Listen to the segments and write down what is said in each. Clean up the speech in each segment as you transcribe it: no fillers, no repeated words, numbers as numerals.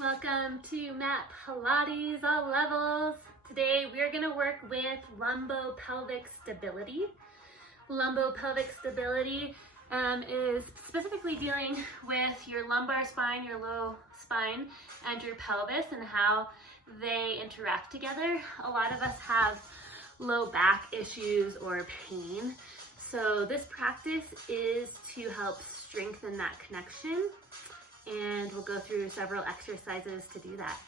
Welcome to Mat Pilates, all levels. Today we are going to work with lumbo-pelvic stability. Lumbo-pelvic stability is specifically dealing with your lumbar spine, your low spine, and your pelvis and how they interact together. A lot of us have low back issues or pain. So this practice is to help strengthen that connection, and we'll go through several exercises to do that.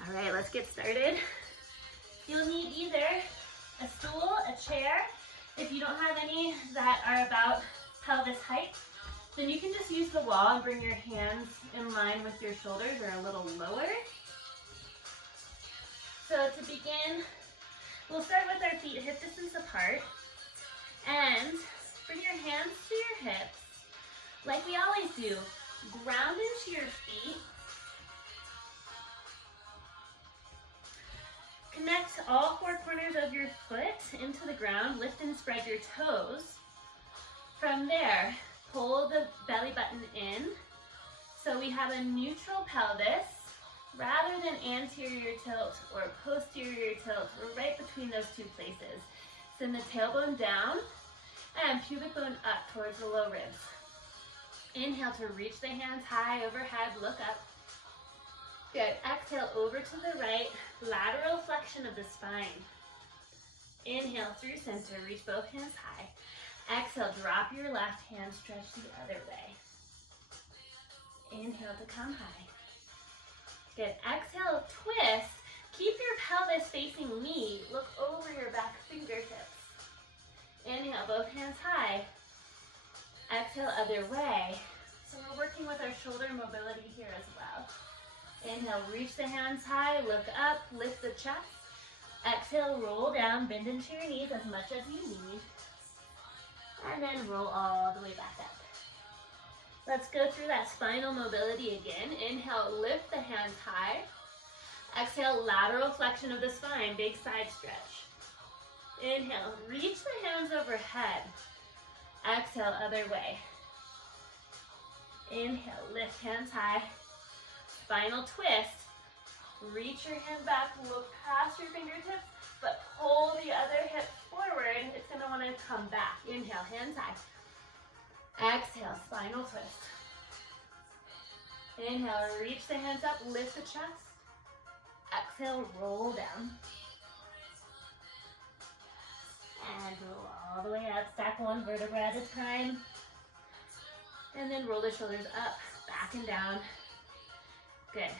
All right, let's get started. You'll need either a stool, a chair. If you don't have any that are about pelvis height, then you can just use the wall and bring your hands in line with your shoulders or a little lower. So to begin, we'll start with our feet hip distance apart and bring your hands to your hips like we always do. Ground into your feet. Connect all four corners of your foot into the ground. Lift and spread your toes. From there, pull the belly button in so we have a neutral pelvis rather than anterior tilt or posterior tilt. We're right between those two places. Send the tailbone down and pubic bone up towards the low ribs. Inhale to reach the hands high overhead, look up. Good, exhale over to the right, lateral flexion of the spine. Inhale through center, reach both hands high. Exhale, drop your left hand, stretch the other way. Inhale to come high. Good, exhale, twist. Keep your pelvis facing me, look over your back fingertips. Inhale, both hands high. Exhale, other way. So we're working with our shoulder mobility here as well. Inhale, reach the hands high, look up, lift the chest. Exhale, roll down, bend into your knees as much as you need. And then roll all the way back up. Let's go through that spinal mobility again. Inhale, lift the hands high. Exhale, lateral flexion of the spine, big side stretch. Inhale, reach the hands overhead. Exhale, other way. Inhale, lift hands high. Spinal twist. Reach your hand back, look past your fingertips, but pull the other hip forward. It's gonna wanna come back. Inhale, hands high. Exhale, spinal twist. Inhale, reach the hands up, lift the chest. Exhale, roll down. And roll all the way up, stack one vertebra at a time. And then roll the shoulders up, back and down. Good.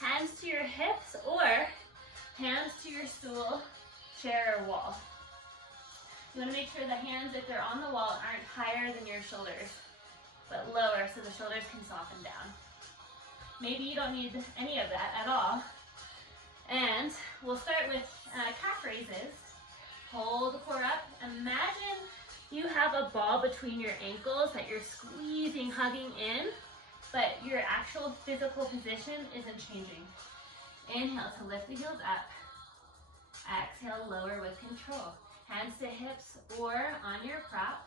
Hands to your hips or hands to your stool, chair, or wall. You want to make sure the hands, if they're on the wall, aren't higher than your shoulders, but lower so the shoulders can soften down. Maybe you don't need any of that at all. And we'll start with calf raises. Hold the core up. Imagine you have a ball between your ankles that you're squeezing, hugging in, but your actual physical position isn't changing. Inhale to lift the heels up. Exhale, lower with control. Hands to hips or on your prop.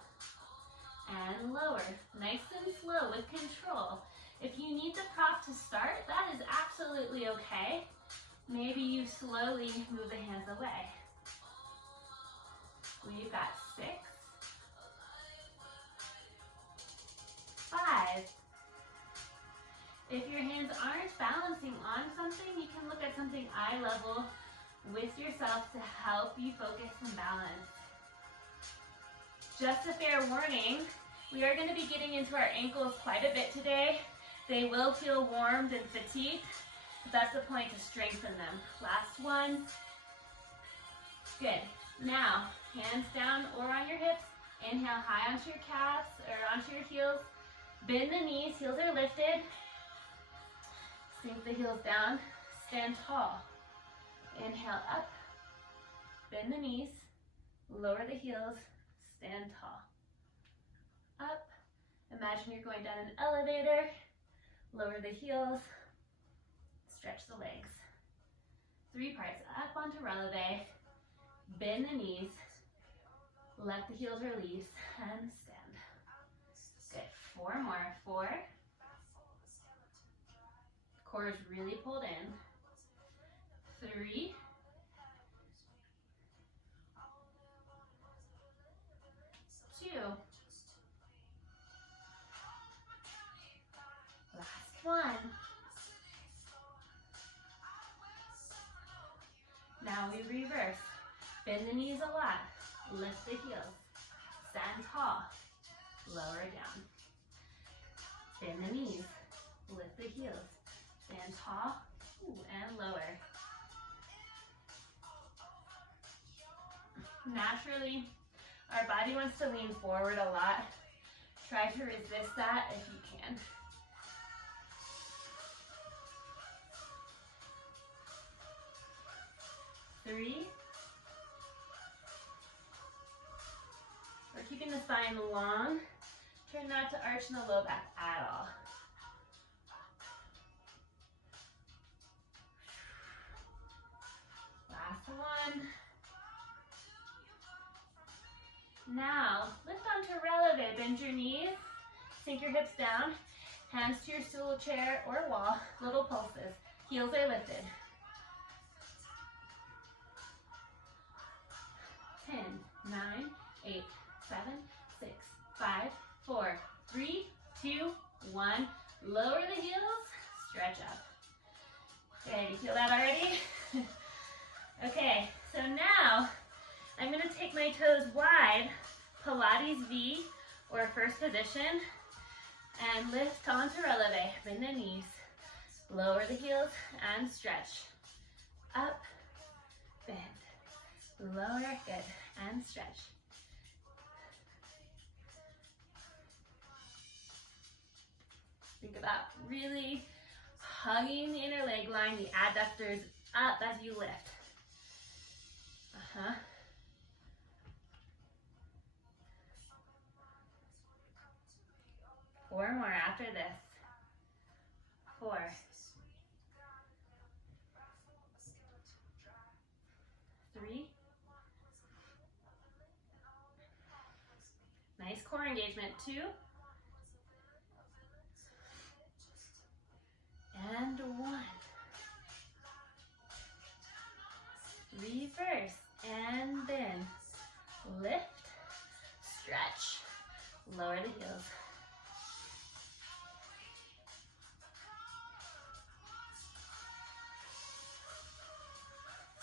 And lower. Nice and slow with control. If you need the prop to start, that is absolutely okay. Maybe you slowly move the hands away. We've got 6, 5. If your hands aren't balancing on something, you can look at something eye level with yourself to help you focus and balance. Just a fair warning, we are going to be getting into our ankles quite a bit today. They will feel warmed and fatigued, but that's the point, to strengthen them. Last one. Good. Now, hands down or on your hips. Inhale high onto your calves or onto your heels. Bend the knees, heels are lifted. Sink the heels down, stand tall. Inhale up, bend the knees, lower the heels, stand tall. Up, imagine you're going down an elevator, lower the heels, stretch the legs. 3 parts, up onto releve, bend the knees, let the heels release, and stand. Good, 4 more, 4, Core is really pulled in. 3, 2. Last one. Now we reverse. Bend the knees a lot. Lift the heels. Stand tall. Lower down. Bend the knees. Lift the heels. Stand tall. And lower. Naturally, our body wants to lean forward a lot. Try to resist that if you can. Three. We're keeping the spine long. Try not to arch in the low back at all. Last one. Now, lift onto releve. Bend your knees. Sink your hips down. Hands to your stool, chair, or wall. Little pulses. Heels are lifted. 10, 9, 8, 7, 6, 5, 4, 3, 2, 1. Lower the heels, stretch up. Okay, you feel that already? Okay, so now I'm gonna take my toes wide, Pilates V or first position, and lift onto releve. Bend the knees, lower the heels, and stretch. Up, bend, lower, good, and stretch. Think about really hugging the inner leg line, the adductors up as you lift. 4 more after this. 4. 3. Nice core engagement. 2. And 1. Reverse and bend. Lift, stretch, lower the heels.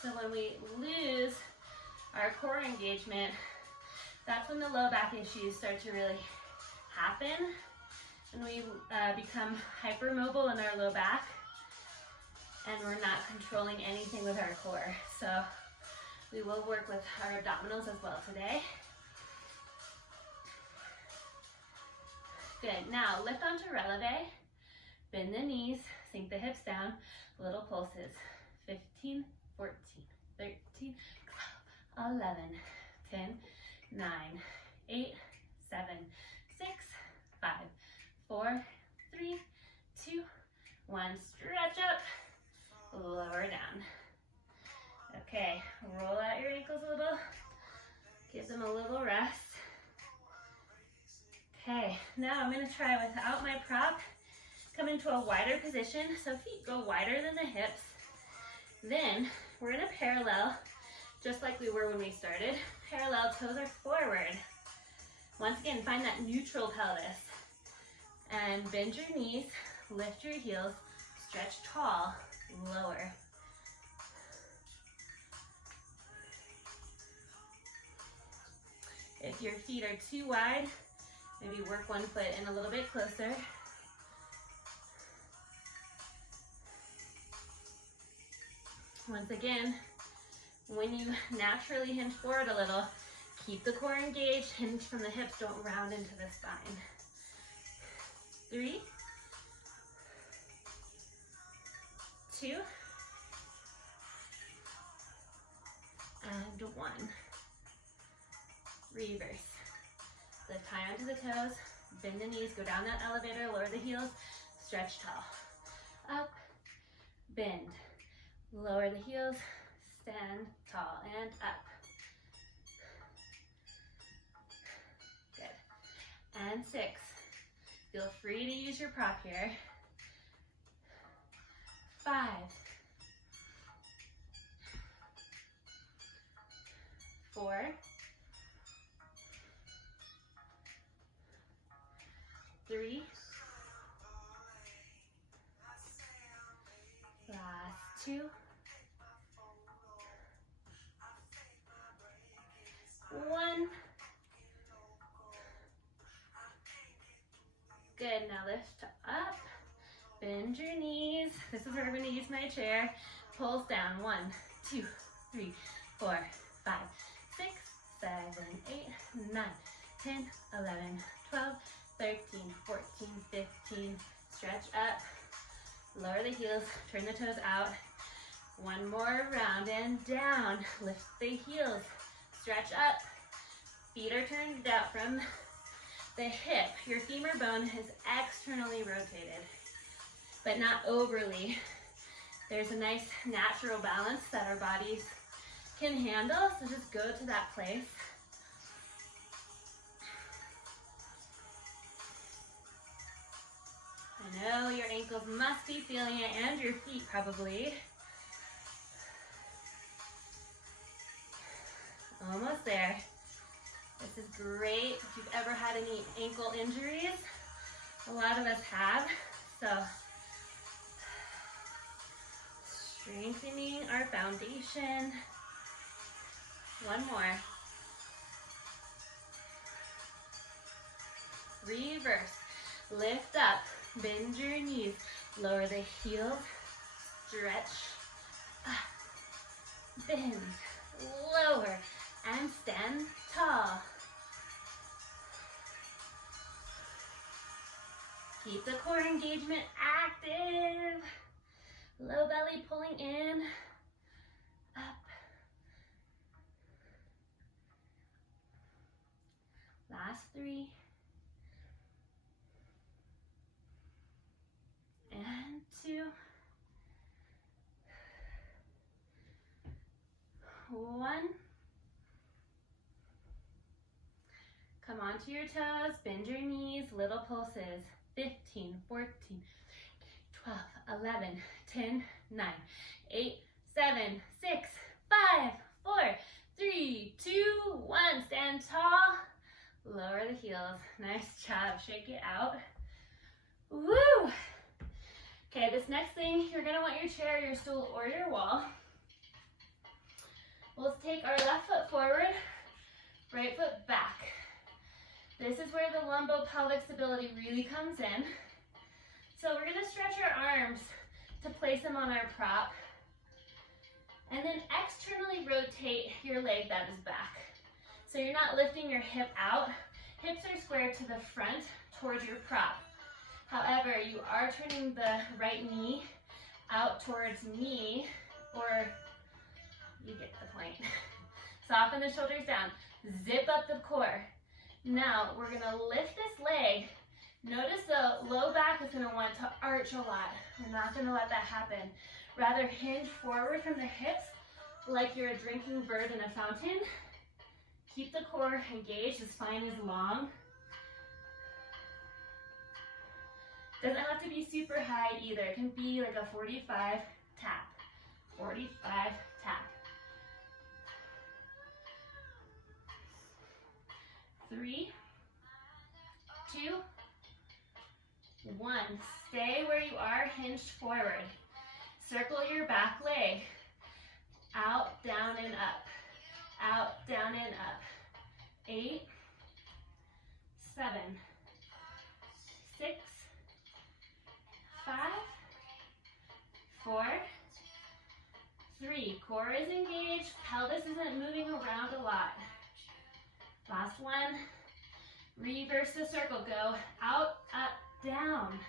So when we lose our core engagement, that's when the low back issues start to really happen, and we become hypermobile in our low back, and we're not controlling anything with our core. So we will work with our abdominals as well today. Good, now lift onto releve, bend the knees, sink the hips down, little pulses. 15, 14, 13, 12, 11, 10, 9, 8, 7, 6, 5, 4, 3, 2, 1. Stretch up, lower down. Okay, roll out your ankles a little, give them a little rest. Okay, now I'm gonna try without my prop, come into a wider position, so feet go wider than the hips. Then we're gonna parallel, just like we were when we started. Parallel, toes are forward. Once again, find that neutral pelvis. And bend your knees, lift your heels, stretch tall, lower. If your feet are too wide, maybe work one foot in a little bit closer. Once again, when you naturally hinge forward a little, keep the core engaged, hinge from the hips, don't round into the spine. 3, 2, and 1. Reverse. Lift high onto the toes, bend the knees, go down that elevator, lower the heels, stretch tall. Up, bend, lower the heels, stand tall, and up. Good. And 6. Feel free to use your prop here. 2, 1. Good, now lift up, bend your knees. This is where I'm gonna use my chair. Pulse down, 1, 2, 3, 4, 5, 6, 7, 8, 9, 10, 11, 12, 13, 14, 15. Stretch up, lower the heels, turn the toes out. One more round and down. Lift the heels, stretch up. Feet are turned out from the hip. Your femur bone is externally rotated, but not overly. There's a nice natural balance that our bodies can handle, so just go to that place. I know your ankles must be feeling it, and your feet probably. Almost there. This is great if you've ever had any ankle injuries. A lot of us have, so strengthening our foundation. One more. Reverse. Lift up, bend your knees, lower the heels, stretch, up, bend, lower, and stand tall. Keep the core engagement active. Low belly pulling in, up. Last 3. And 2. 1. Come onto your toes, bend your knees, little pulses. 15, 14, 12, 11, 10, 9, 8, 7, 6, 5, 4, 3, 2, 1. Stand tall. Lower the heels. Nice job. Shake it out. Woo! Okay, this next thing, you're gonna want your chair, your stool, or your wall. We'll take our left foot forward, right foot back. This is where the lumbo-pelvic stability really comes in. So we're gonna stretch our arms to place them on our prop. And then externally rotate your leg that is back. So you're not lifting your hip out. Hips are square to the front towards your prop. However, you are turning the right knee out towards me, or you get the point. Soften the shoulders down. Zip up the core. Now, we're gonna lift this leg. Notice the low back is gonna want to arch a lot. We're not gonna let that happen. Rather hinge forward from the hips like you're a drinking bird in a fountain. Keep the core engaged, the spine is long. Doesn't have to be super high either. It can be like a 45 tap. 45 tap. 3, 2, 1. Stay where you are, hinged forward. Circle your back leg. Out, down, and up. Out, down, and up. 8, 7, 6, 5, 4, 3. Core is engaged. Pelvis isn't moving around a lot. Last one. Reverse the circle. Go out, up, down.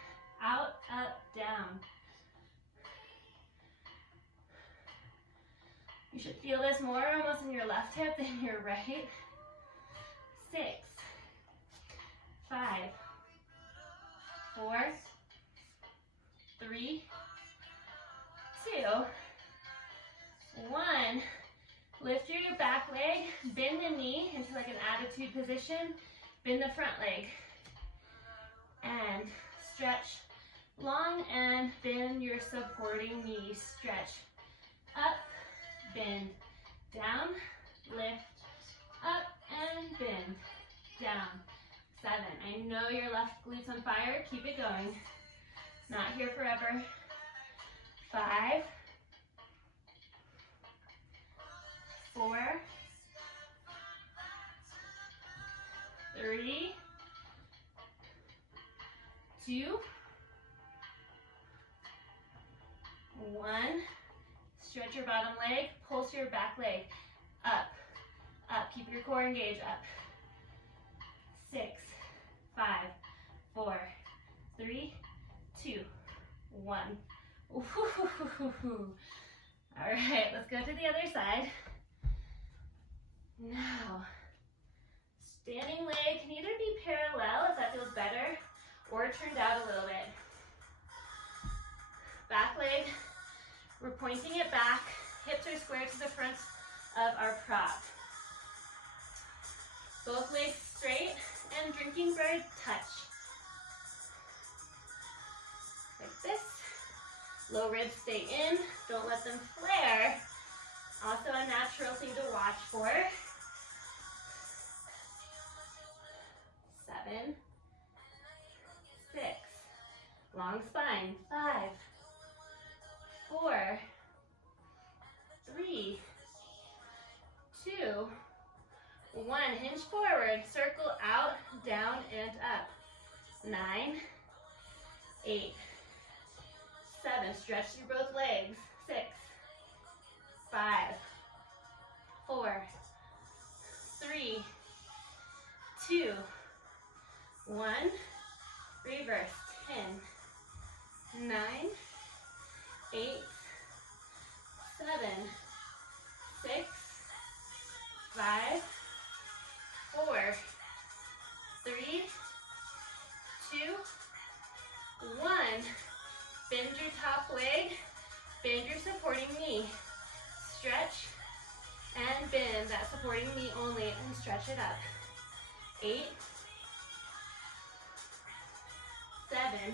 Out, up, down. You should feel this more almost in your left hip than your right. 6, 5, 4, 3, 2, 1. Lift your back leg, bend the knee into like an attitude position, bend the front leg, and stretch long and bend your supporting knee. Stretch up, bend, down, lift, up, and bend, down. 7. I know your left glute's on fire. Keep it going. Not here forever. 5, 4, 3, 2, 1. Stretch your bottom leg, pulse your back leg up, up. Keep your core engaged, up. 6, 5, 4, 3, 2, 1. All right, let's go to the other side. Now, standing leg can either be parallel if that feels better, or turned out a little bit. Back leg, we're pointing it back. Hips are square to the front of our prop. Both legs straight and drinking bird touch. Like this. Low ribs stay in. Don't let them flare. Also a natural thing to watch for. 7, 6. Long spine. 5, 4, 3, 2, 1. Hinge forward. Circle out, down, and up. 9, 8, 7. Stretch through both legs. 6, 5, 4, 3, 2, 1. Reverse. 10, 9, 8, 7, 6, 5, 4, 3, 2, 1. Bend your top leg, bend your supporting knee. Stretch and bend that supporting knee only and stretch it up. 8, 7.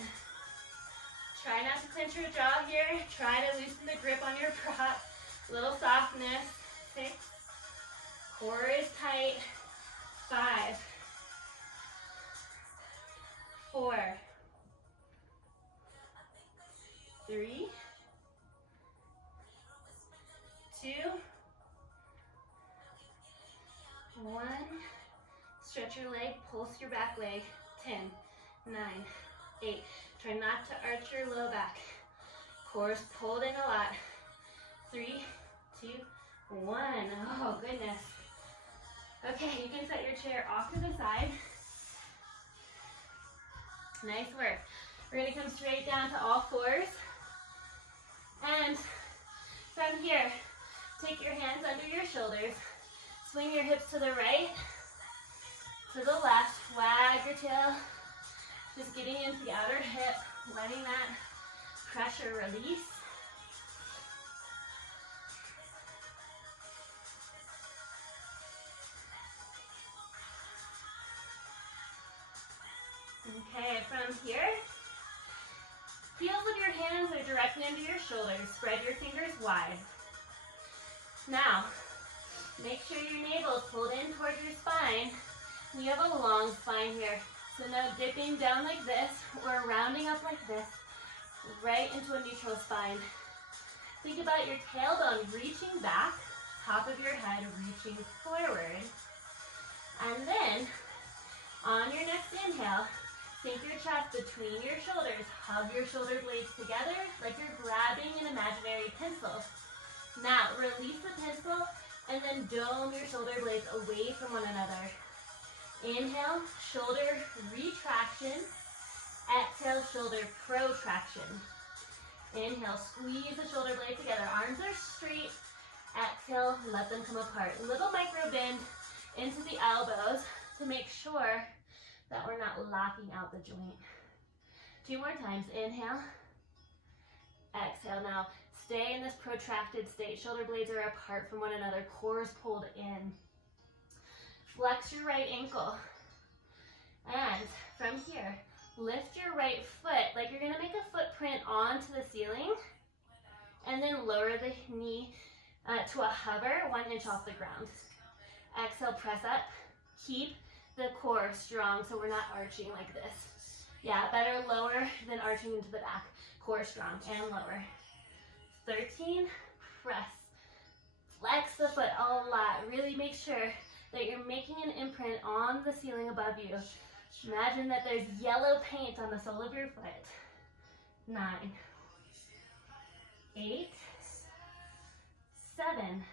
Try not to clench your jaw here. Try to loosen the grip on your prop. Little softness. 6. Core is tight. 5, 4, 3, 2, 1. Stretch your leg, pulse your back leg. 10, 9, 8. Try not to arch your low back. Core's pulled in a lot. 3, 2, 1. Oh, goodness. Okay, you can set your chair off to the side. Nice work. We're going to come straight down to all fours. And from here, take your hands under your shoulders. Swing your hips to the right, to the left. Wag your tail. Just getting into the outer hip, letting that pressure release. Okay, from here, heels of your hands are directly under your shoulders. Spread your fingers wide. Now, make sure your navel is pulled in towards your spine. You have a long spine here. So now dipping down like this, or rounding up like this, right into a neutral spine. Think about your tailbone reaching back, top of your head reaching forward. And then, on your next inhale, sink your chest between your shoulders. Hug your shoulder blades together like you're grabbing an imaginary pencil. Now, release the pencil and then dome your shoulder blades away from one another. Inhale, shoulder retraction. Exhale, shoulder protraction. Inhale, squeeze the shoulder blades together. Arms are straight. Exhale, let them come apart. Little micro bend into the elbows to make sure that we're not locking out the joint. 2 more times. Inhale. Exhale. Now, stay in this protracted state. Shoulder blades are apart from one another. Core is pulled in. Flex your right ankle. And from here, lift your right foot like you're going to make a footprint onto the ceiling. And then lower the knee to a hover 1 inch off the ground. Exhale, press up. Keep the core strong so we're not arching like this. Yeah, better lower than arching into the back. Core strong and lower. 13, press. Flex the foot a lot. Really make sure that you're making an imprint on the ceiling above you. Imagine that there's yellow paint on the sole of your foot. 9, 8, 7,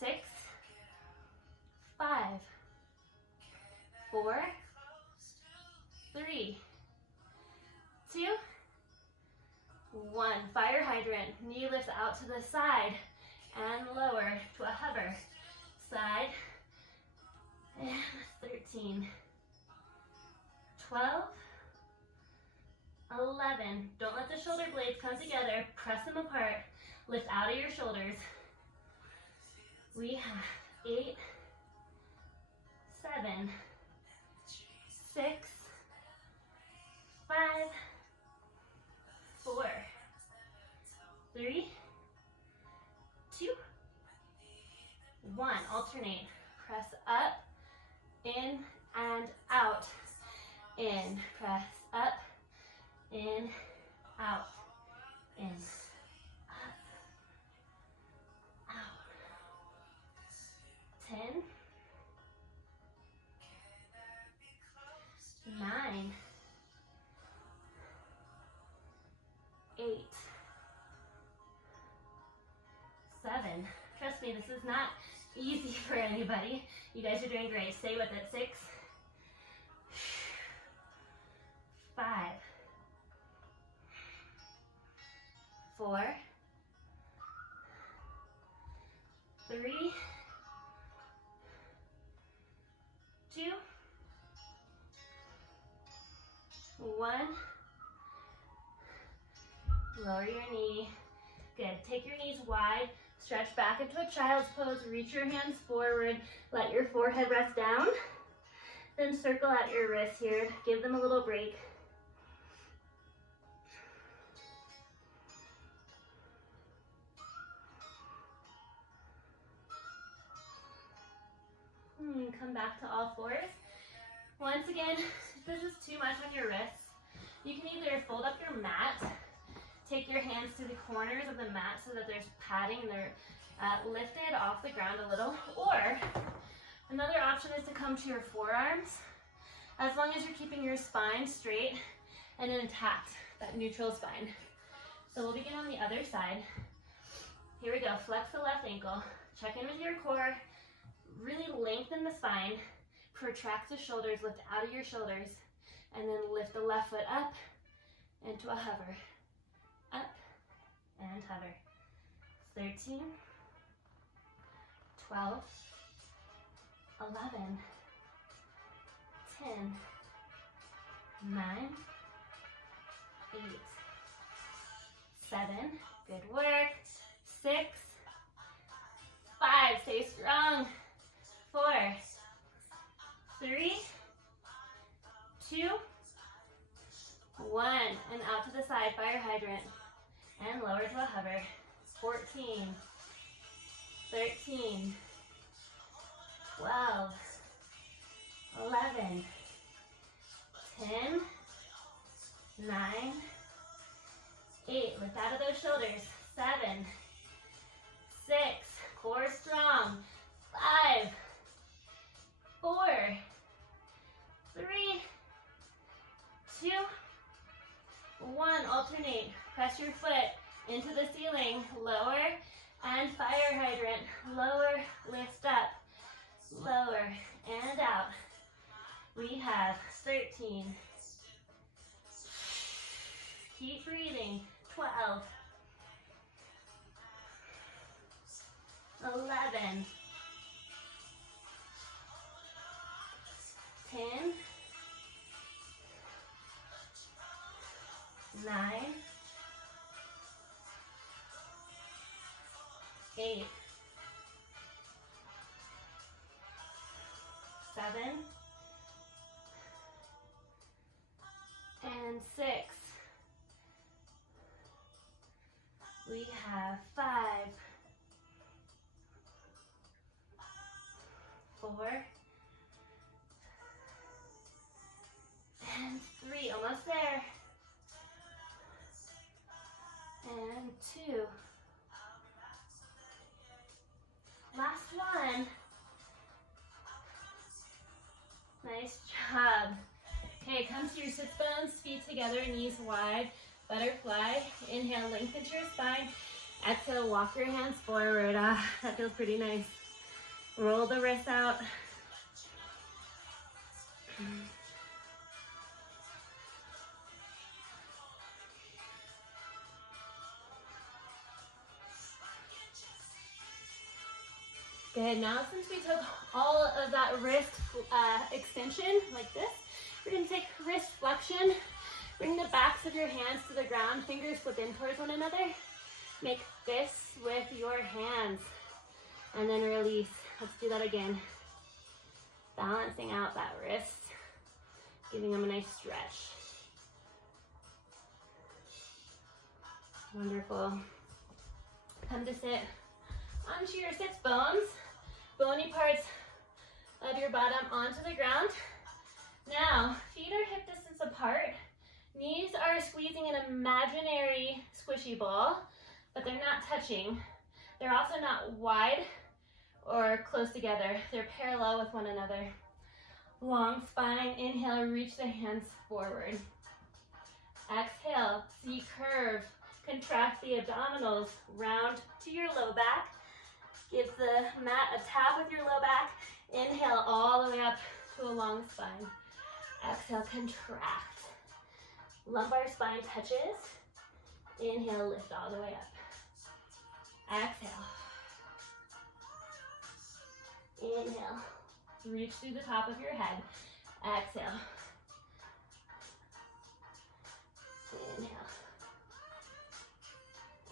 6, 5, 4, 3, 2, 1. Fire hydrant. Knee lifts out to the side and lower to a hover. Side. And 13, 12, 11. Don't let the shoulder blades come together. Press them apart. Lift out of your shoulders. We have 8, 7, 6, 5, 4, 3, 2, 1. Alternate. Press up, in, and out. In. Press up, in, out. In. Up, out. 10, 9, 8, 7. Trust me, this is not easy for anybody. You guys are doing great. Stay with it. 6, 5, 4, 3, 2, 1. Lower your knee. Good. Take your knees wide. Stretch back into a child's pose. Reach your hands forward. Let your forehead rest down. Then circle out your wrists here. Give them a little break. Come back to all fours. Once again, if this is too much on your wrists, you can either fold up your mat, take your hands to the corners of the mat so that there's padding and they're lifted off the ground a little, or another option is to come to your forearms, as long as you're keeping your spine straight and intact, that neutral spine. So we'll begin on the other side. Here we go. Flex the left ankle. Check in with your core. Really lengthen the spine. Protract the shoulders. Lift out of your shoulders. And then lift the left foot up into a hover. Up and hover. 13, 12, 11, 10, 9, 8, 7, good work, 6, 5, stay strong, 4, 3, 2, 1, and out to the side, fire hydrant, and lower to a hover. 14, 13, 12, 11, 10, 9, 8, lift out of those shoulders, 7, 6, core strong, 5, 4, 3, 2, 1, alternate, press your foot into the ceiling, lower, and fire hydrant, lower, lift up, lower, and out. We have 13, keep breathing, 12, 11, 10, 9, 8, 7, and 6. We have 5, 4, and 3. Almost there. And 2. sits bones, feet together, knees wide, butterfly. Inhale, lengthen to your spine. Exhale, walk your hands forward. That feels pretty nice. Roll the wrists out. Good, now since we took all of that wrist extension like this, we're gonna take wrist flexion. Bring the backs of your hands to the ground, fingers flip in towards one another. Make fists with your hands. And then release. Let's do that again. Balancing out that wrist, giving them a nice stretch. Wonderful. Come to sit onto your sits bones. Bony parts of your bottom onto the ground. Now, feet are hip distance apart. Knees are squeezing an imaginary squishy ball, but they're not touching. They're also not wide or close together. They're parallel with one another. Long spine, inhale, reach the hands forward. Exhale, C curve. Contract the abdominals, round to your low back. Give the mat a tap with your low back. Inhale all the way up to a long spine. Exhale, contract. Lumbar spine touches. Inhale, lift all the way up. Exhale. Inhale. Reach through the top of your head. Exhale. Inhale.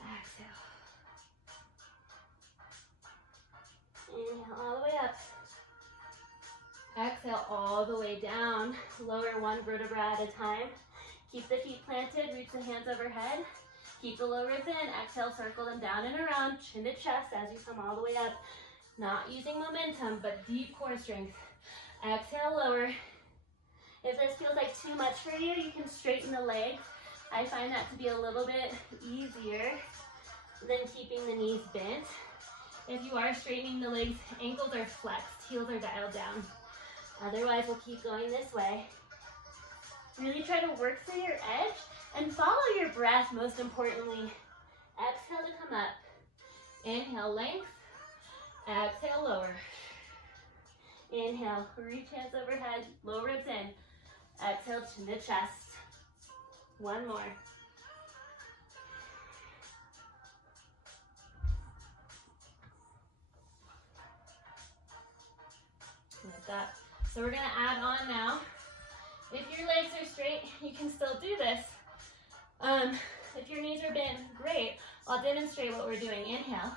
Exhale. Inhale all the way up. Exhale all the way down. Lower one vertebra at a time. Keep the feet planted, reach the hands overhead. Keep the low ribs in. Exhale, circle them down and around, chin to chest as you come all the way up. Not using momentum, but deep core strength. Exhale, lower. If this feels like too much for you, you can straighten the legs. I find that to be a little bit easier than keeping the knees bent. If you are straightening the legs, ankles are flexed, heels are dialed down. Otherwise, we'll keep going this way. Really try to work through your edge and follow your breath, most importantly. Exhale to come up. Inhale, length. Exhale, lower. Inhale, reach hands overhead, low ribs in. Exhale, chin to chest. One more. Like that. So we're gonna add on now. If your legs are straight, you can still do this. If your knees are bent, great. I'll demonstrate what we're doing. Inhale.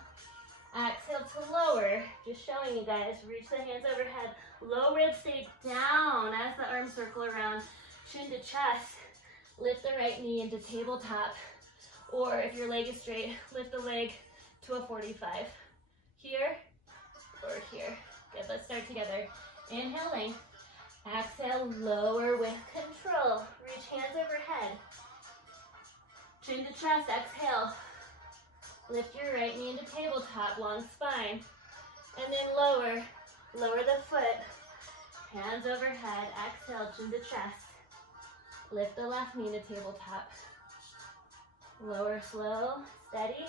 Exhale to lower. Just showing you guys. Reach the hands overhead. Low ribs stay down as the arms circle around. Chin to chest. Lift the right knee into tabletop. Or if your leg is straight, lift the leg to a 45. Here or here. Good, let's start together. Inhale, length. Exhale, lower with control. Reach hands overhead. Chin to chest, exhale. Lift your right knee into tabletop, long spine. And then lower. Lower the foot. Hands overhead, exhale, chin to chest. Lift the left knee to tabletop. Lower, slow, steady.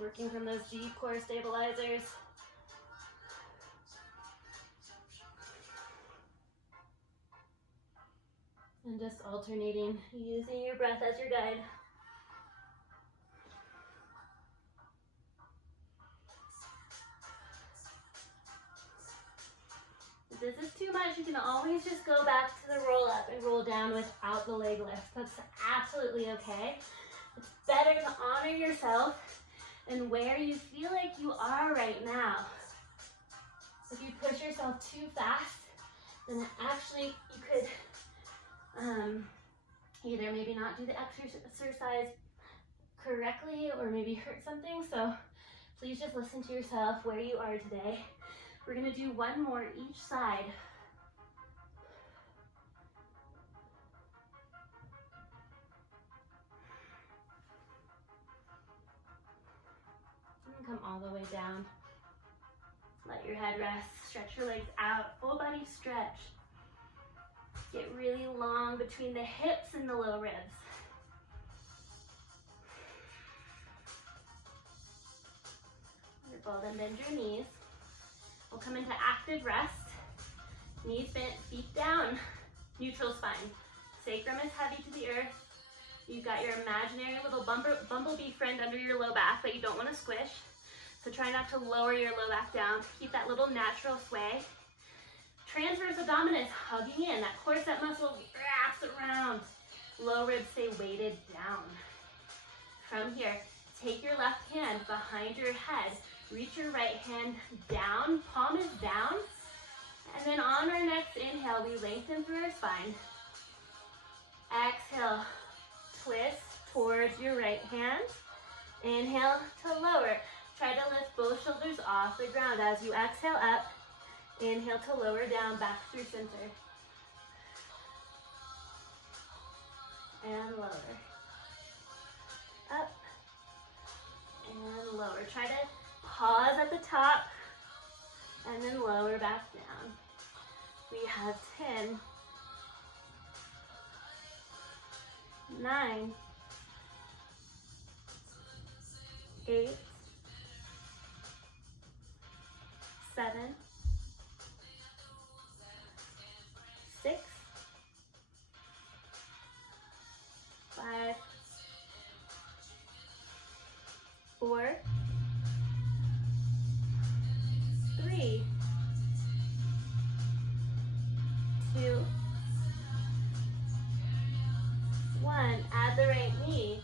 Working from those deep core stabilizers. And just alternating, using your breath as your guide. If this is too much, you can always just go back to the roll up and roll down without the leg lift. That's absolutely okay. It's better to honor yourself and where you feel like you are right now. If you push yourself too fast, then actually you could either maybe not do the exercise correctly or maybe hurt something. So please just listen to yourself where you are today. We're gonna do one more each side. And come all the way down. Let your head rests. Stretch your legs out, full body stretch. Get really long between the hips and the low ribs. Wonderful, then bend your knees. We'll come into active rest. Knees bent, feet down, neutral spine. Sacrum is heavy to the earth. You've got your imaginary little bumblebee friend under your low back that you don't want to squish. So try not to lower your low back down. Keep that little natural sway. Transverse abdominis hugging in. That corset muscle wraps around. Low ribs stay weighted down. From here, take your left hand behind your head. Reach your right hand down. Palm is down. And then on our next inhale, we lengthen through our spine. Exhale, twist towards your right hand. Inhale to lower. Try to lift both shoulders off the ground as you exhale up. Inhale to lower down, back through center. And lower. Up. And lower. Try to pause at the top. And then lower back down. We have 10, 9, 8, 7, 6, 5, 4, 3, 2, 1. Add the right knee.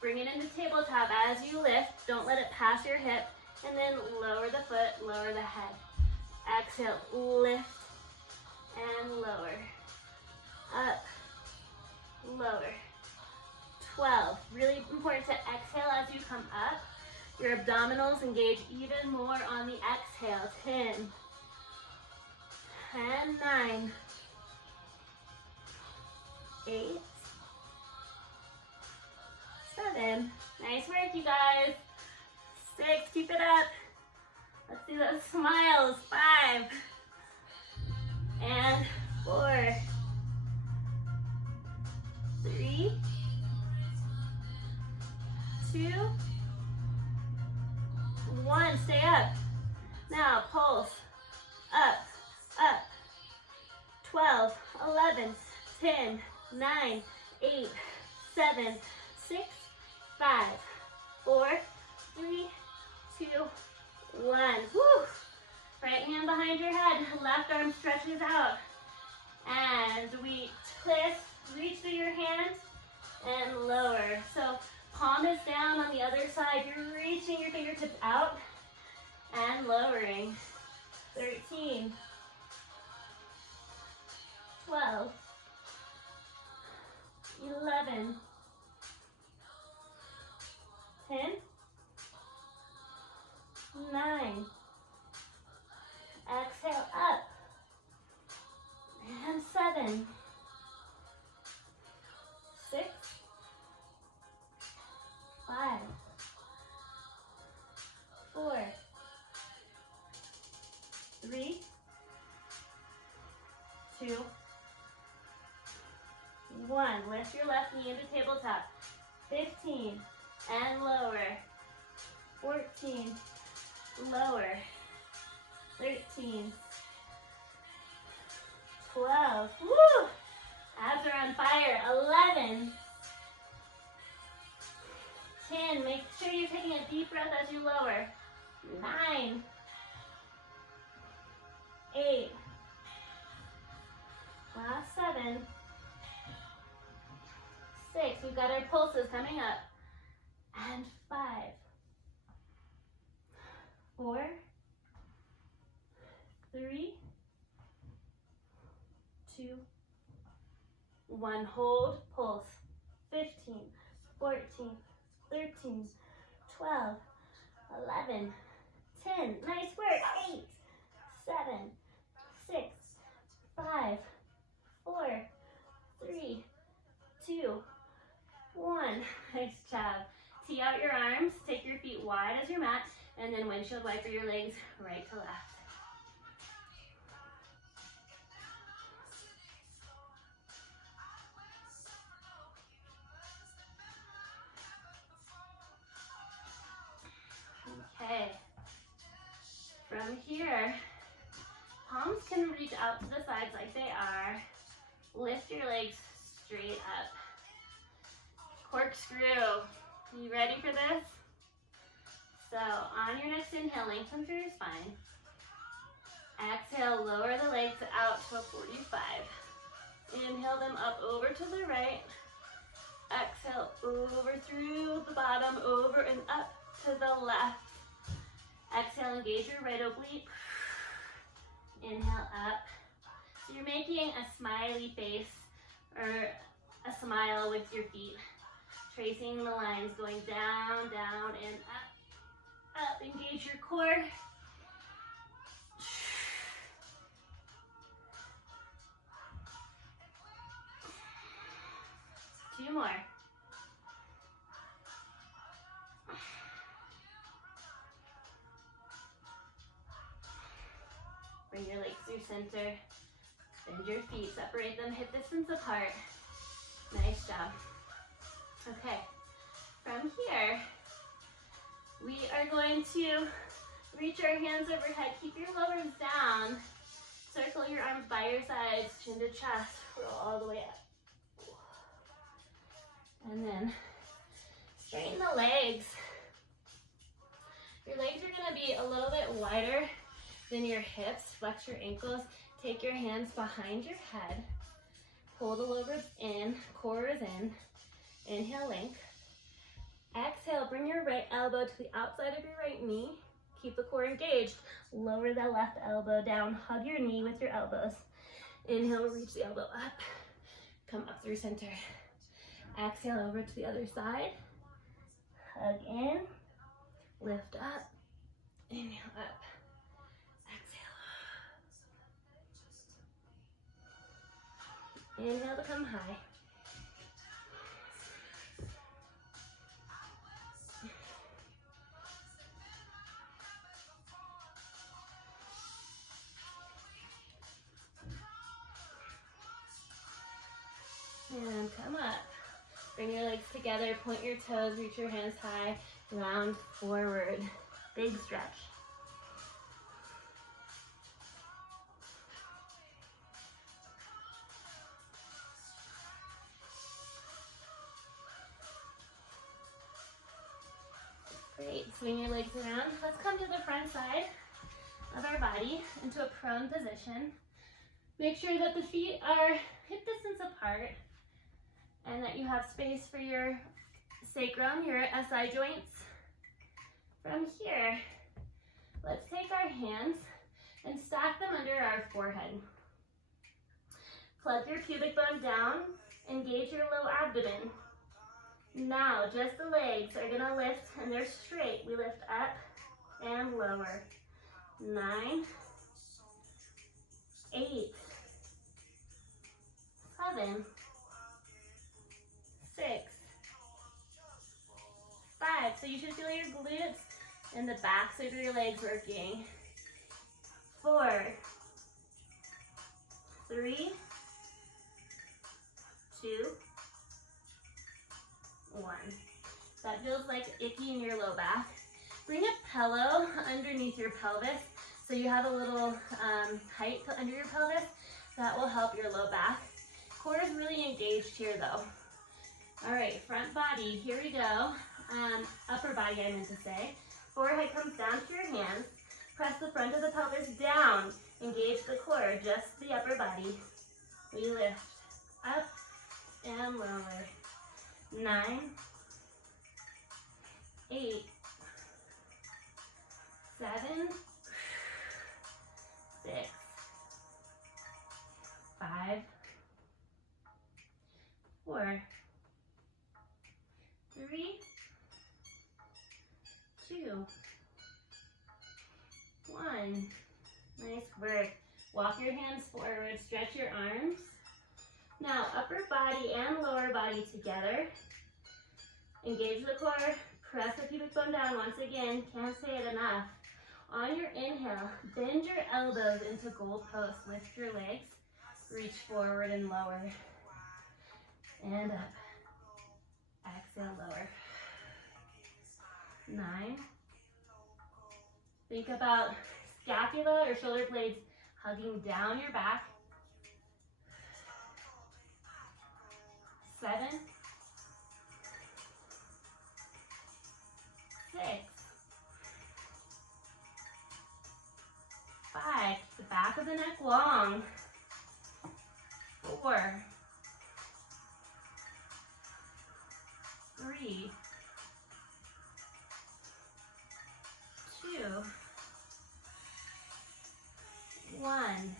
Bring it into tabletop as you lift. Don't let it pass your hip. And then lower the foot, lower the head. Exhale, lift and lower. Up, lower. 12. Really important to exhale as you come up. Your abdominals engage even more on the exhale. 10 and 9, 8, 7. Nice work, you guys. 6, keep it up. Let's see those smiles. 5 and 4, 3, 2, 1. Stay up. Now pulse. Up, up. 12, 11, 10, 9, 8, 7, 6, 5, 4, 3, 2, 1. Woo! Right hand behind your head. Left arm stretches out. And we twist, reach through your hands, and lower. So palm is down on the other side. You're reaching your fingertips out and lowering. 13, 12, 11, 10, 9. Exhale up. And 7, 6, 5, 4, 3, 2, 1. Lift your left knee into tabletop. 15 and lower. 14, lower. 13, 12. Woo! Abs are on fire. 11, 10. Make sure you're taking a deep breath as you lower. 9, 8. Last 7. 6. We've got our pulses coming up. And 5, 4, 3, 2, 1. Hold, pulse. 15, 14, 13, 12, 11, 10. Nice work. 8, 7, 6, 5, 4, 3, 2, 1. Nice job. Tee out your arms. Take your feet wide as your mat. And then windshield wiper your legs right to left. out to the sides like they are. Lift your legs straight up. Corkscrew. You ready for this? So on your next inhale, lengthen through your spine. Exhale, lower the legs out to a 45. Inhale them up over to the right. Exhale, over through the bottom, over and up to the left. Exhale, engage your right oblique. Inhale up. So you're making a smiley face or a smile with your feet. Tracing the lines, going down, down, and up, up. Engage your core. Two more. Bring your legs through center. Bend your feet, separate them hip distance apart. Nice job. Okay, from here, we are going to reach our hands overhead. Keep your lowers down. Circle your arms by your sides, chin to chest. Roll all the way up. And then straighten the legs. Your legs are going to be a little bit wider than your hips. Flex your ankles. Take your hands behind your head. Pull the lowers in, core is in. Inhale, length. Exhale, bring your right elbow to the outside of your right knee. Keep the core engaged. Lower the left elbow down. Hug your knee with your elbows. Inhale, reach the elbow up. Come up through center. Exhale, over to the other side. Hug in. Lift up. Inhale, up. Exhale. Inhale to come high. And come up. Bring your legs together, point your toes, reach your hands high, round forward. Big stretch. Great, swing your legs around. Let's come to the front side of our body into a prone position. Make sure that the feet are hip distance apart and that you have space for your sacrum, your SI joints. From here, let's take our hands and stack them under our forehead. Plug your pubic bone down, engage your low abdomen. Now, just the legs are gonna lift and they're straight. We lift up and lower. 9, 8, 7, 6, 5. So you should feel your glutes and the backs of your legs working. 4, 3, 2, 1. That feels like icky in your low back. Bring a pillow underneath your pelvis so you have a little height under your pelvis. That will help your low back. Core is really engaged here though. All right, front body, here we go. Upper body, I meant to say. Forehead comes down to your hands. Press the front of the pelvis down. Engage the core, just the upper body. We lift up and lower. 9, 8, 7, 6, 5, 4, 3, 2, 1. Nice work. Walk your hands forward, stretch your arms. Now, upper body and lower body together. Engage the core, press the pubic bone down once again. Can't say it enough. On your inhale, bend your elbows into goal post. Lift your legs, reach forward and lower. And up. Exhale, lower. 9. Think about scapula or shoulder blades Hugging down your back. 7, 6, 5, keep the back of the neck long. 4, 3, 2, 1.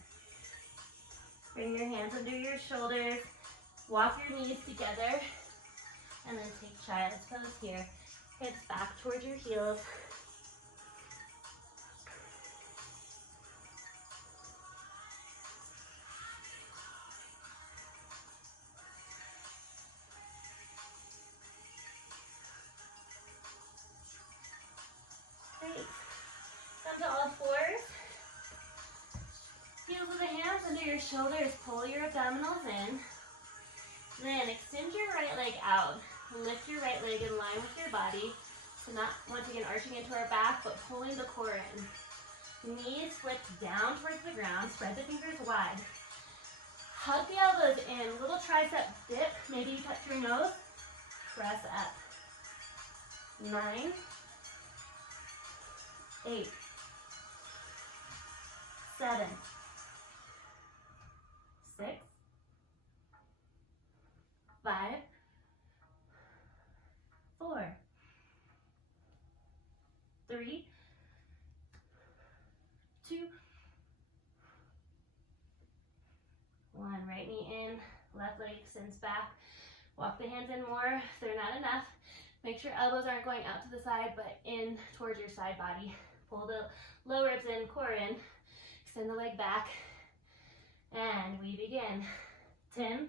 Bring your hands under your shoulders. Walk your knees together. And then take child's pose here. Hips back towards your heels. Great. Come to all fours. Heels of the hands under your shoulders. Pull your abdominals in. Then extend your right leg out. Lift your right leg in line with your body. So not, once again, arching into our back, but pulling the core in. Knees flipped down towards the ground. Spread the fingers wide. Hug the elbows in. Little tricep dip. Maybe you touch your nose. Press up. 9, 8, 7, 6, 5, 4, 3, 2, 1. Right knee in, left leg extends back. Walk the hands in more if they're not enough. Make sure elbows aren't going out to the side, but in towards your side body. Pull the low ribs in, core in. Extend the leg back. And we begin. 10,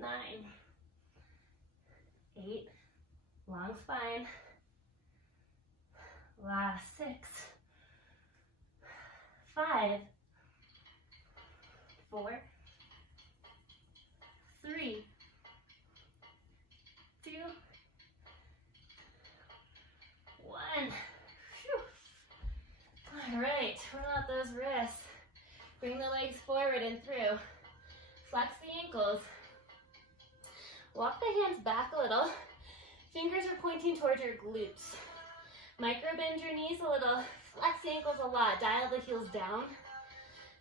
9, 8, long spine. Last 6, 5, 4, 3, 2, 1. Whew. All right, roll out those wrists. Bring the legs forward and through. Flex the ankles. Walk the hands back a little. Fingers are pointing towards your glutes. Micro bend your knees a little. Flex the ankles a lot. Dial the heels down.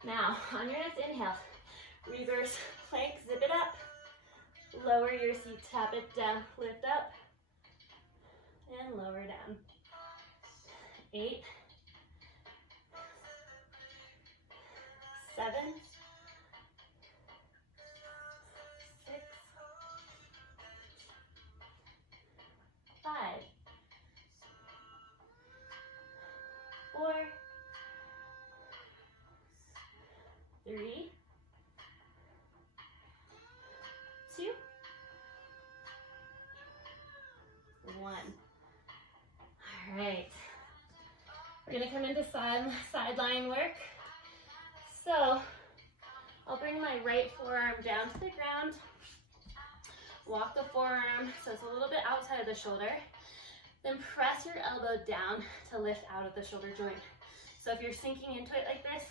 Now, on your next inhale, reverse plank, zip it up. Lower your seat, tap it down, lift up, and lower down. 8, 7, 6, 5, 4, 3, 2, 1. All right. We're going to come into sideline work. So I'll bring my right forearm down to the ground. Walk the forearm so it's a little bit outside of the shoulder. Then press your elbow down to lift out of the shoulder joint. So if you're sinking into it like this,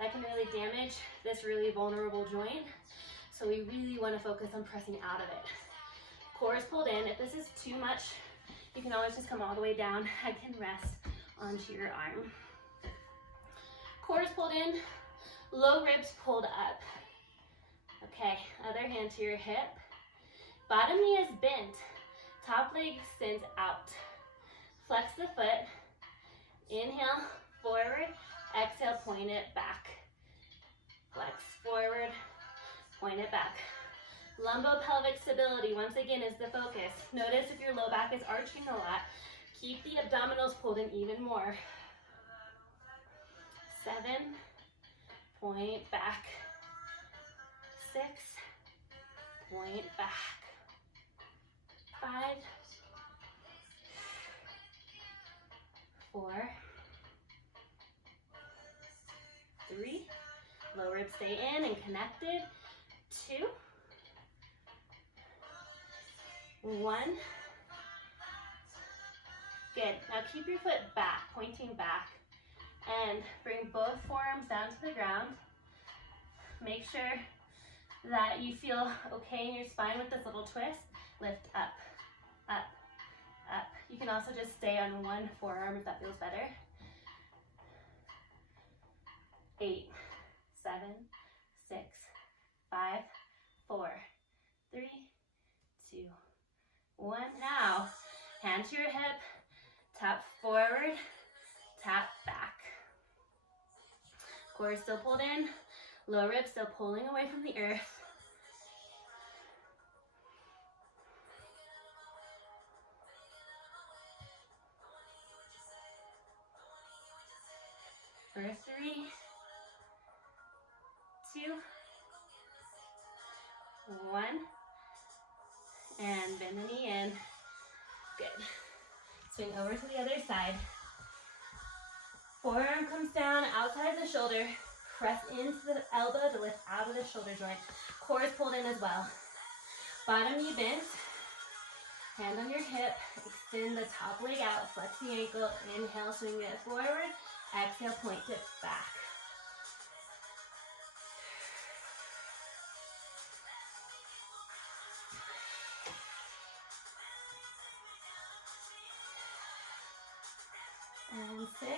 that can really damage this really vulnerable joint. So we really want to focus on pressing out of it. Core is pulled in. If this is too much, you can always just come all the way down. Head can rest onto your arm. Core is pulled in, low ribs pulled up. Okay, other hand to your hip. Bottom knee is bent. Top leg extends out. Flex the foot. Inhale, forward. Exhale, point it back. Flex forward, point it back. Lumbopelvic stability, once again, is the focus. Notice if your low back is arching a lot, keep the abdominals pulled in even more. 7, point back. 6, point back. 5, 4, 3, low ribs stay in and connected. 2, 1. Good. Now keep your foot back, pointing back. And bring both forearms down to the ground. Make sure that you feel okay in your spine with this little twist. Lift up, up, up. You can also just stay on one forearm if that feels better. 8, 7, 6, 5, 4, 3, 2, 1. Now, hand to your hip, tap forward, tap back. Core is still pulled in, lower ribs still pulling away from the earth. For 3, 2, 1. And bend the knee in. Good. Swing over to the other side. Forearm comes down outside the shoulder. Press into the elbow to lift out of the shoulder joint. Core is pulled in as well. Bottom knee bent. Hand on your hip. Extend the top leg out. Flex the ankle. Inhale, swing it forward. Exhale, point it back. And 6,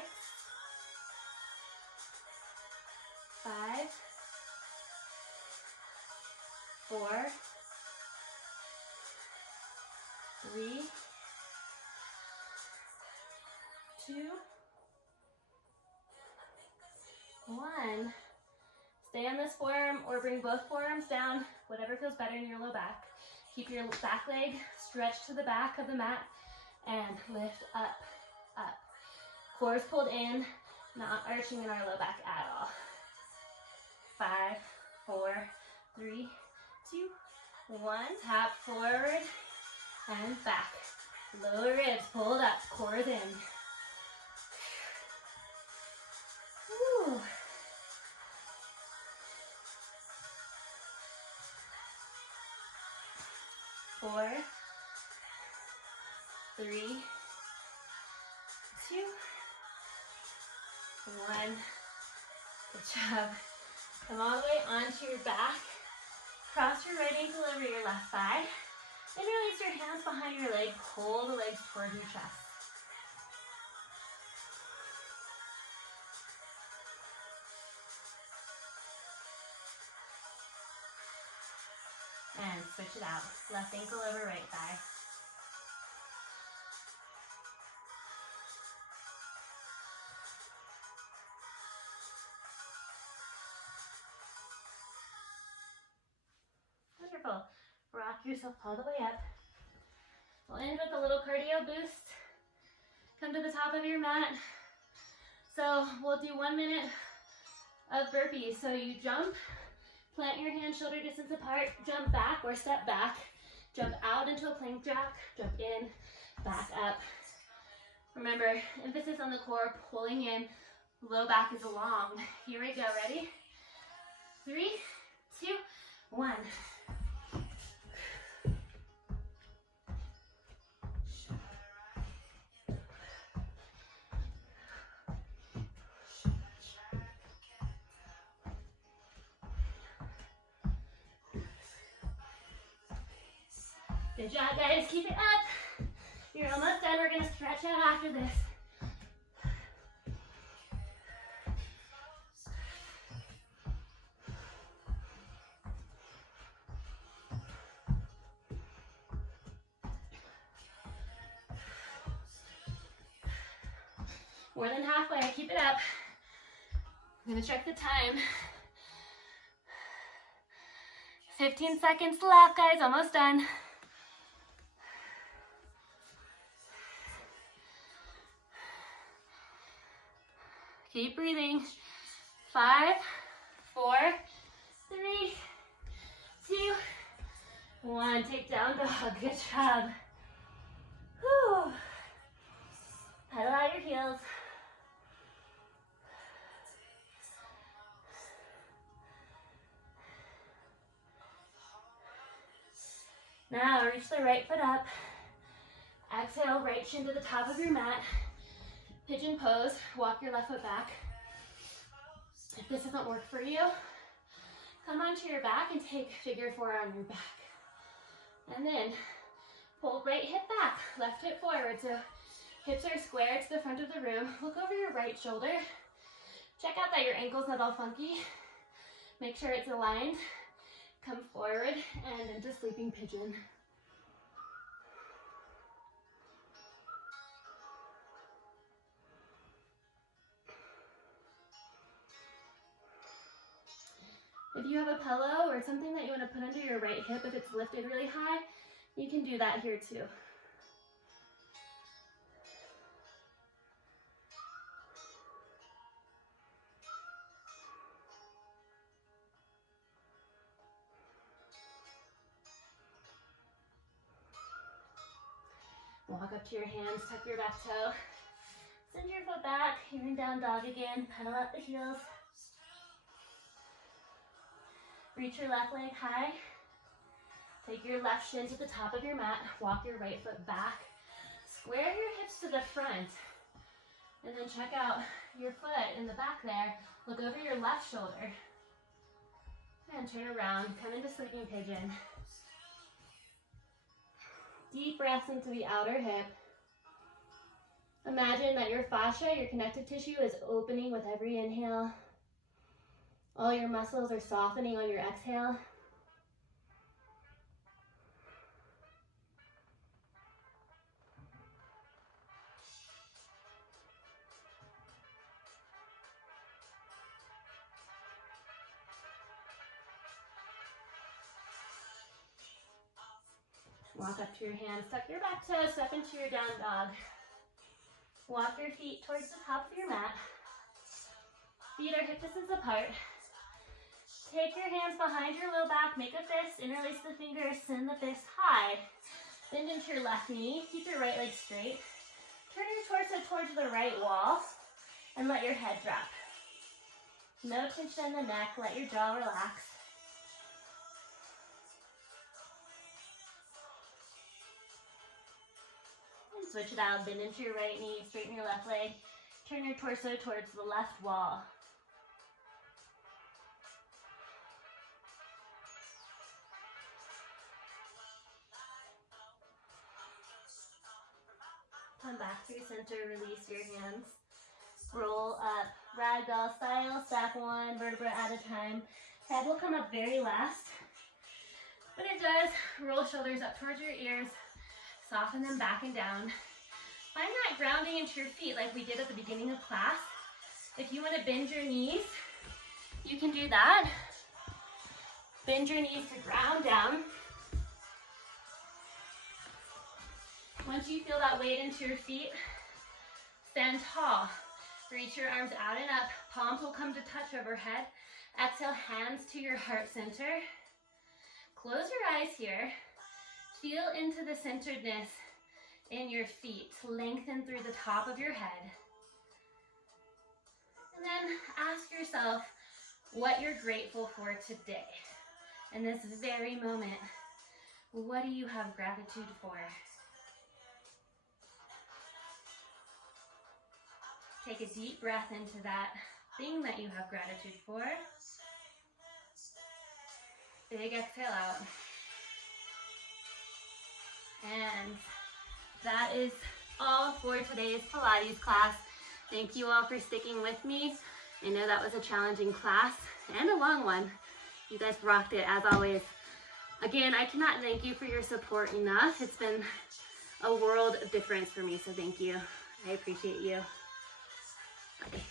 5, 4, 3, 2, 1. Stay on this forearm or bring both forearms down, whatever feels better in your low back. Keep your back leg stretched to the back of the mat and lift up, up. Core is pulled in, not arching in our low back at all. 5, 4, 3, 2, 1. Tap forward and back. Lower ribs pulled up, core is in. Woo. 4, 3, 2, 1. Good job. Come all the way onto your back. Cross your right ankle over your left thigh. Interlace your hands behind your leg. Pull the legs toward your chest. And switch it out. Left ankle over right thigh. Wonderful. Rock yourself all the way up. We'll end with a little cardio boost. Come to the top of your mat. So we'll do 1 minute of burpees. So you jump, plant your hands shoulder distance apart, jump back or step back, jump out into a plank jack, jump in, back up. Remember, emphasis on the core, pulling in, low back is long. Here we go, ready? 3, 2, 1. Good job, guys. Keep it up. You're almost done. We're going to stretch out after this. More than halfway. Keep it up. I'm going to check the time. 15 seconds left, guys. Almost done. Keep breathing. 5, 4, 3, 2, 1. Take down dog. Good job. Whew. Pedal out your heels. Now reach the right foot up. Exhale, right shin to the top of your mat. Pigeon pose, walk your left foot back. If this doesn't work for you, come onto your back and take figure four on your back. And then pull right hip back, left hip forward. So hips are square to the front of the room. Look over your right shoulder. Check out that your ankle's not all funky. Make sure it's aligned. Come forward and into sleeping pigeon. If you have a pillow or something that you want to put under your right hip, if it's lifted really high, you can do that here too. Walk up to your hands, tuck your back toe. Send your foot back, you're in down dog again, pedal up the heels. Reach your left leg high. Take your left shin to the top of your mat. Walk your right foot back. Square your hips to the front. And then check out your foot in the back there. Look over your left shoulder. And turn around. Come into sleeping pigeon. Deep breaths into the outer hip. Imagine that your fascia, your connective tissue, is opening with every inhale. All your muscles are softening on your exhale. Walk up to your hands, tuck your back toe, step into your down dog. Walk your feet towards the top of your mat. Feet are hip distance apart. Take your hands behind your low back, make a fist, interlace the fingers, send the fist high. Bend into your left knee, keep your right leg straight. Turn your torso towards the right wall and let your head drop. No tension in the neck, let your jaw relax. And switch it out, bend into your right knee, straighten your left leg. Turn your torso towards the left wall. Come back through center, release your hands. Roll up, ragdoll style, stack one vertebra at a time. Head will come up very last. When it does, roll shoulders up towards your ears, soften them back and down. Find that grounding into your feet like we did at the beginning of class. If you want to bend your knees, you can do that. Bend your knees to ground down. Once you feel that weight into your feet, stand tall. Reach your arms out and up. Palms will come to touch overhead. Exhale, hands to your heart center. Close your eyes here. Feel into the centeredness in your feet. Lengthen through the top of your head. And then ask yourself what you're grateful for today. In this very moment, what do you have gratitude for? Take a deep breath into that thing that you have gratitude for. Big exhale out. And that is all for today's Pilates class. Thank you all for sticking with me. I know that was a challenging class and a long one. You guys rocked it as always. Again, I cannot thank you for your support enough. It's been a world of difference for me, so thank you. I appreciate you. Okay.